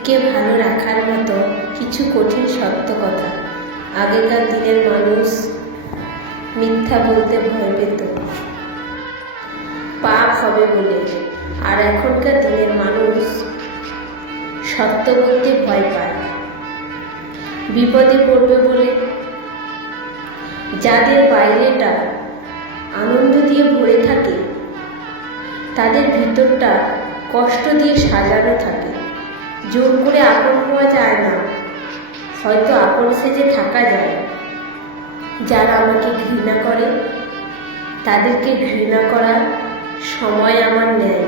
কে ভালো রাখার মতো কিছু কঠিন সত্য কথা। আগেকার দিনের মানুষ মিথ্যা বলতে ভয় পেত। পাপ হবে বলে। আর এখনকার দিনের মানুষ সত্য বলতে ভয় পায়। বিপদে পড়বে বলে। যাদের বাইরেটা আনন্দ দিয়ে ভরে থাকে, তাদের ভিতরটা কষ্ট দিয়ে সাজানো থাকে। জোর করে আপন হওয়া যায় না। হয়তো আপন সেজে থাকা যায়। যারা আমাকে ঘৃণা করে, তাদেরকে ঘৃণা করার সময় আমার নেয়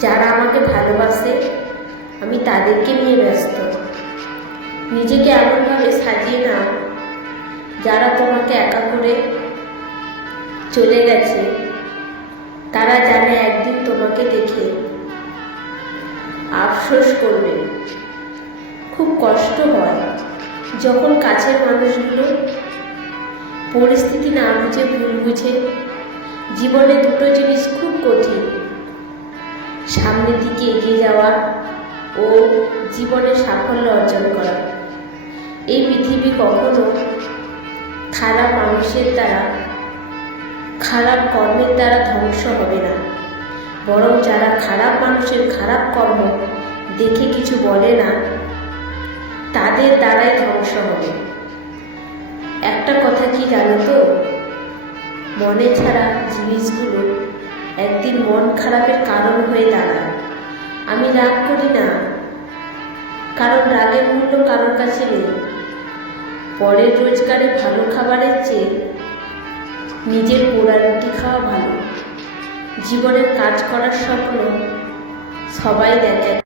যারা আমাকে ভালোবাসে, আমি তাদেরকে নিয়ে ব্যস্ত। নিজেকে এমনভাবে সাজিয়ে না যারা তোমাকে একা করে চলে গেছে। তারা জানে একদিন তোমাকে দেখে আফসোস করবে। খুব কষ্ট হয় যখন কাছের মানুষগুলো পরিস্থিতি না বুঝে ভুল বুঝে। জীবনে দুটো জিনিস খুব কঠিন। সামনের দিকে এগিয়ে যাওয়া ও জীবনে সাফল্য অর্জন করা। এই পৃথিবী কখনো খারাপ মানুষের দ্বারা, খারাপ কর্মের দ্বারা ধ্বংস হবে না। বরং যারা খারাপ মানুষের খারাপ কর্ম দেখে কিছু বলে না, তাদের দ্বারাই ধ্বংস হবে। একটা কথা কি জানো তো? মনে ছাড়া জিনিসগুলো একদিন মন খারাপের কারণ হয়ে দাঁড়ায়। আমি রাগ করি না। কারণ রাগের মূল্য কারোর কাছে নেই। পরের রোজগারে ভালো খাবারের চেয়ে নিজের পোড়া রুটি খাওয়া ভালো। জীবনের কাজ করার স্বপ্ন সবাই দেখে।